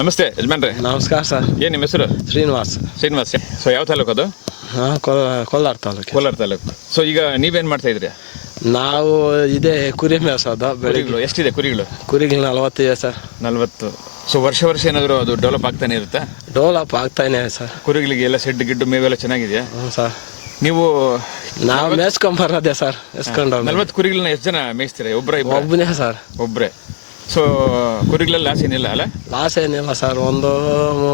ನಮಸ್ತೆ ಯಜಮಾನ್ರೆ. ನಮಸ್ಕಾರ ಸರ್. ಏನು ನಿಮ್ಮ ಹೆಸರು? ಶ್ರೀನಿವಾಸ್. ಶ್ರೀನಿವಾಸ್. ಸೊ ಯಾವ ತಾಲೂಕು ಅದು? ಹಾಂ, ಕೋಲಾರ ತಾಲೂಕು. ಕೋಲಾರ ತಾಲೂಕು. ಸೊ ಈಗ ನೀವೇನು ಮಾಡ್ತಾ ಇದ್ರಿ? ನಾವು ಇದೇ ಕುರಿ ಮೇಸೋದು. ಕುರಿಗಳು ಎಷ್ಟಿದೆ? ಕುರಿಗಳು 40 ಇದೆ ಸರ್. 40. ಸೊ ವರ್ಷ ಏನಾದರೂ ಅದು ಡೆವಲಪ್ ಆಗ್ತಾನೆ ಇರುತ್ತಾ? ಡೆವಲಪ್ ಆಗ್ತಾನೆ ಸರ್. ಕುರಿಗಳಿಗೆ ಎಲ್ಲ ಸೆಡ್ ಗಿಡ್ಡು ಮೇವೆಲ್ಲ ಚೆನ್ನಾಗಿದೆಯಾ? ಹ್ಞೂ ಸರ್. ನಾವು ಮೇಯ್ಸ್ಕೊಂಬರೋದೇ ಸರ್. 40 ಕುರಿಗಳನ್ನ ಎಷ್ಟು ಜನ ಮೇಯಿಸ್ತೀರಾ? ಒಬ್ಬನೇ ಸರ್. ಒಬ್ಬರೇ. ಸೊ ಕುರಿಗಳೆಲ್ಲ ಲಾಸ್ ಏನಿಲ್ಲ ಅಲ್ಲ? ಲಾಸ್ ಏನಿಲ್ಲ ಸರ್. ಒಂದು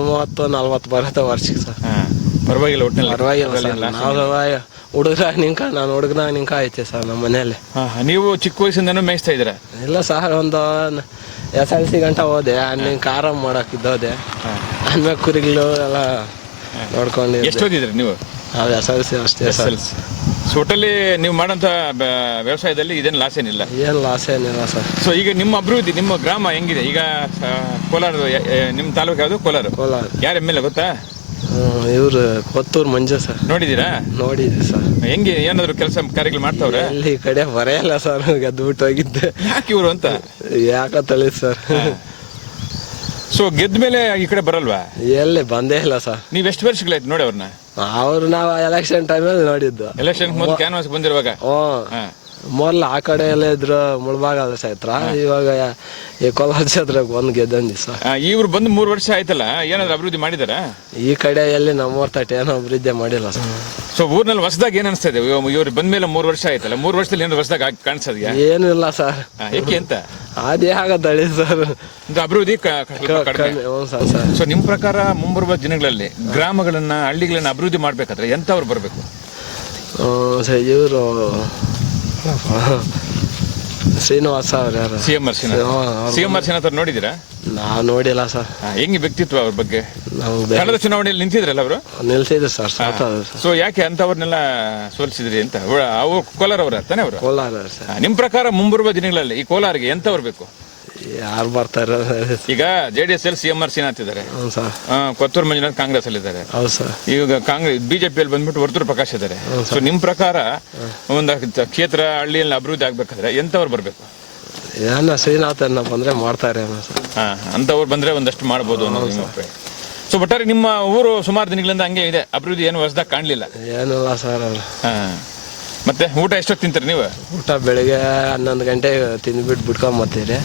30-40 ಬರುತ್ತೆ ವರ್ಷಕ್ಕೆ ಸರ್. ಹಾಂ, ಪರವಾಗಿಲ್ಲ. ಒಟ್ಟಿನಲ್ಲಿ ಪರವಾಗಿಲ್ಲ ಸರ್. ನಾವು ನಾನು ಹುಡುಗನ ನಿಂಕ ಐತೆ ಸರ್ ನಮ್ಮ ಮನೆಯಲ್ಲಿ. ನೀವು ಚಿಕ್ಕ ವಯಸ್ಸಿಂದನೂ ಮೇಯಿಸ್ತಾ ಇದ್ದೀರಾ? ಇಲ್ಲ ಸರ್, ಒಂದು SLC ಗಂಟ ಹೋದೆ. ನಿಂಗೆ ಆರಾಮ್ ಮಾಡೋಕ್ಕಿದ್ದೋದೆ. ಆಮೇಲೆ ಕುರಿಗಳು ಎಲ್ಲ ನೋಡ್ಕೊಂಡು. ಎಷ್ಟು ಓದಿದ್ರಿ ನೀವು? ನಾವು SLC ಅಷ್ಟೇ ಸರ್. ಸೊ ಒಟ್ಟಲ್ಲಿ ನೀವು ಮಾಡೋಂಥ ವ್ಯವಸಾಯದಲ್ಲಿ ಇದೇನು ಲಾಸ್ ಏನಿಲ್ಲ? ಏನು ಲಾಸ್ ಏನಿಲ್ಲ ಸರ್. ಸೊ ಈಗ ನಿಮ್ಮ ಅಭಿವೃದ್ಧಿ, ನಿಮ್ಮ ಗ್ರಾಮ ಹೆಂಗಿದೆ ಈಗ? ಕೋಲಾರ, ನಿಮ್ಮ ತಾಲೂಕು ಯಾವುದು? ಕೋಲಾರ. ಯಾರು MLA ಗೊತ್ತಾ? ಇವರು ಕೊತ್ತೂರು ಮಂಜು ಸರ್. ನೋಡಿದ್ದೀರಾ? ನೋಡಿದ್ವಿ ಸರ್. ಹೆಂಗೆ, ಏನಾದ್ರು ಕೆಲಸ ಕಾರ್ಯಗಳು ಮಾಡ್ತಾವ್ರೆ? ಈ ಕಡೆ ಬರೆಯಲ್ಲ ಸರ್. ಗೆದ್ದು ಬಿಟ್ಟು ಹೋಗಿದ್ದೆ. ಯಾಕೆ ಇವರು ಅಂತ ಯಾಕ ತಳಿ ಸರ್. ಸೊ ಗೆದ್ದ ಮೇಲೆ ಈ ಕಡೆ ಬರಲ್ವಾ? ಎಲ್ಲಿ ಬಂದೇ ಇಲ್ಲ ಸರ್. ನೀವು ಎಷ್ಟು ವರ್ಷಗಳಾಯ್ತು ನೋಡಿ ಅವ್ರನ್ನ? ನಾವು ಎಲೆಕ್ಷನ್ ಟೈಮಲ್ಲಿ ನೋಡಿದ್ದು. ಎಲೆಕ್ಷನ್ ಮೊದಲು ಕ್ಯಾನ್ವಾಸ್ ಬಂದಿರುವಾಗ. ಮೊದಲು ಆ ಕಡೆ ಎಲ್ಲ ಇದ್ರು ಮುಳ್ಬಾಗಲ ಕ್ಷೇತ್ರ. ಇವಾಗ ಈ ಕೋಲಾರ ಕ್ಷೇತ್ರಕ್ಕೆ ಬಂದು ಗೆದ್ದಂದಿ ಸರ್. ಇವ್ರು ಬಂದು 3 ವರ್ಷ ಆಯ್ತಲ್ಲ, ಏನಾದ್ರು ಅಭಿವೃದ್ಧಿ ಮಾಡಿದಾರ? ಈ ಕಡೆ ಎಲ್ಲಿ ನಮ್ಮೂರ್ ತಟ್ಟೆ ಏನೋ ಅಭಿವೃದ್ಧಿ ಮಾಡಿಲ್ಲ ಸರ್. ಸೊ ಊರ್ನಲ್ಲಿ ಹೊಸದಾಗಿ ಏನ್ ಅನಿಸ್ತಾ ಇದೆ? ಇವ್ರು ಬಂದ ಮೇಲೆ 3 ವರ್ಷ ಆಯ್ತಲ್ಲ, 3 ವರ್ಷದಲ್ಲಿ ಏನಾದ್ರು ಹೊಸದಾಗಿ ಕಾಣಿಸ್ತದ್ಯಾ? ಏನು ಇಲ್ಲ ಸರ್. ಏಕೆ ಅಂತ? ಅದೇ ಆಗತ್ತಳಿ ಸರ್. ಅಭಿವೃದ್ಧಿ ಸರ್. ಸೊ ನಿಮ್ ಪ್ರಕಾರ ಮುಂಬರುವ ದಿನಗಳಲ್ಲಿ ಗ್ರಾಮಗಳನ್ನ, ಹಳ್ಳಿಗಳನ್ನ ಅಭಿವೃದ್ಧಿ ಮಾಡ್ಬೇಕಾದ್ರೆ ಎಂತವ್ರು ಬರ್ಬೇಕು? ಇವರು ಶ್ರೀನಿವಾಸ ಅವ್ರು. ಯಾರು? CMR ಶ್ರೀನಿವಾಸ್ ನೋಡಿದಿರಾ? ನಾವು ನೋಡಿಲ್ಲ ಸರ್. ಹೆಂಗೆ ವ್ಯಕ್ತಿತ್ವ ಅವ್ರ ಬಗ್ಗೆ? ಕಳೆದ ಚುನಾವಣೆಯಲ್ಲಿ ನಿಂತಿದ್ರಲ್ಲ ಅವರು? ನಿಲ್ಸಿದ್ರು ಸರ್. ಸೊ ಯಾಕೆ ಅಂತವ್ರನ್ನೆಲ್ಲ ಸೋಲಿಸಿದ್ರಿ ಅಂತ? ಅವ್ರು ಕೋಲಾರ ಅವ್ರ ತಾನೆ? ಅವರು ಕೋಲಾರ ಸರ್. ನಿಮ್ ಪ್ರಕಾರ ಮುಂಬರುವ ದಿನಗಳಲ್ಲಿ ಈ ಕೋಲಾರಿಗೆ ಎಂತವ್ರು ಬೇಕು? ಯಾರು ಬರ್ತಾರೆ? ಈಗ JDS ಅಲ್ಲಿ CMR ಶ್ರೀನಿವಾಸ್ ಇದ್ದಾರೆ, ಕೊತ್ತೂರು ಮಂಜುನಾಥ್ ಕಾಂಗ್ರೆಸ್ ಅಲ್ಲಿ ಇದ್ದಾರೆ. ಹೌದು ಸರ್. ಈಗ BJP ಅಲ್ಲಿ ಬಂದ್ಬಿಟ್ಟು ವರ್ತೂರು ಪ್ರಕಾಶ್ ಇದ್ದಾರೆ. ಸೊ ನಿಮ್ ಪ್ರಕಾರ ಒಂದು ಕ್ಷೇತ್ರ, ಹಳ್ಳಿಯಲ್ಲಿ ಅಭಿವೃದ್ಧಿ ಆಗ್ಬೇಕಾದ್ರೆ ಎಂತವ್ರು ಬರ್ಬೇಕು? ಏನ ಶ್ರೀನಾಥ್ ಬಂದ್ರೆ ಮಾಡ್ತಾರೆ. ಅಂತವ್ರು ಬಂದ್ರೆ ಒಂದಷ್ಟು ಮಾಡ್ಬೋದು ಅನ್ನೋದು. ಸೊ ಒಟ್ಟಾರೆ ನಿಮ್ಮ ಊರು ಸುಮಾರು ದಿನಗಳಿಂದ ಹಂಗೆ ಇದೆ, ಅಭಿವೃದ್ಧಿ ಏನು ಹೊಸದಾಗಿ ಕಾಣಲಿಲ್ಲ? ಏನಿಲ್ಲ ಸರ್. ಮತ್ತೆ ಊಟ ಎಷ್ಟೊತ್ತು ತಿಂತೀರಿ ನೀವು? ಊಟ ಬೆಳಿಗ್ಗೆ 11 ಗಂಟೆಗೆ ತಿಂದ್ಬಿಟ್ಟು ಬಿಟ್ಕೊಂಬತ್ತೀರಿ.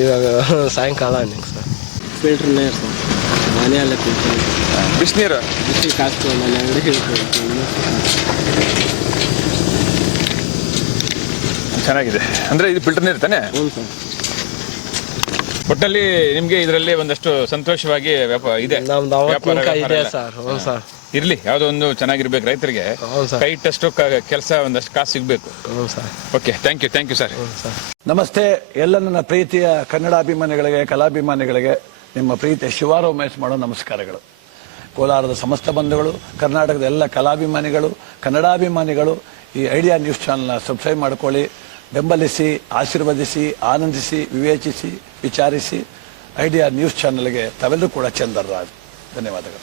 ಇವಾಗ ಸಾಯಂಕಾಲ ಸರ್. ಫಿಲ್ಟರ್ ನೀರು ಸರ್, ಮನೆಯಲ್ಲೇ ಫಿಲ್ಟರ್. ಬಿಸಿನೀರು ಕಾಸ್ತು ಮನೆ ಅಂಗಡಿ. ಚೆನ್ನಾಗಿದೆ ಅಂದ್ರೆ ಇದು ಫಿಲ್ಟರ್ ನೀರು ತಾನೆ? ಹ್ಞೂ ಸರ್. ಒಟ್ಟಲ್ಲಿ ನಿಮ್ಗೆ ಇದರಲ್ಲಿ ಒಂದಷ್ಟು ಸಂತೋಷವಾಗಿ ಇದೆ. ಇದೆ ಸರ್. ಹ್ಞೂ ಸರ್. ಇರ್ಲಿ, ಯಾವುದೋ ಒಂದು ಚೆನ್ನಾಗಿರ್ಬೇಕು ರೈತರಿಗೆ. ಕೈ ಇಟ್ಟಷ್ಟು ಕೆಲಸ, ಒಂದಷ್ಟು ಕಾಸು ಸಿಗ್ಬೇಕು. Okay, thank you sir. ನಮಸ್ತೆ ಎಲ್ಲ ನನ್ನ ಪ್ರೀತಿಯ ಕನ್ನಡಾಭಿಮಾನಿಗಳಿಗೆ, ಕಲಾಭಿಮಾನಿಗಳಿಗೆ ನಿಮ್ಮ ಪ್ರೀತಿಯ ಶಿವಾರ ಉಮೇಶ್ ಮಾಡೋ ನಮಸ್ಕಾರಗಳು. ಕೋಲಾರದ ಸಮಸ್ತ ಬಂಧುಗಳು, ಕರ್ನಾಟಕದ ಎಲ್ಲ ಕಲಾಭಿಮಾನಿಗಳು, ಕನ್ನಡಾಭಿಮಾನಿಗಳು ಈ ಐಡಿಯಾ ನ್ಯೂಸ್ ಚಾನಲ್ನ ಸಬ್ಸ್ಕ್ರೈಬ್ ಮಾಡ್ಕೊಳ್ಳಿ, ಬೆಂಬಲಿಸಿ, ಆಶೀರ್ವದಿಸಿ, ಆನಂದಿಸಿ, ವಿವೇಚಿಸಿ, ವಿಚಾರಿಸಿ. ಐಡಿಯಾ ನ್ಯೂಸ್ ಚಾನಲ್ಗೆ ತಾವೆಲ್ಲರೂ ಕೂಡ ಚಂದರ್ರಾಜ್. ಧನ್ಯವಾದಗಳು.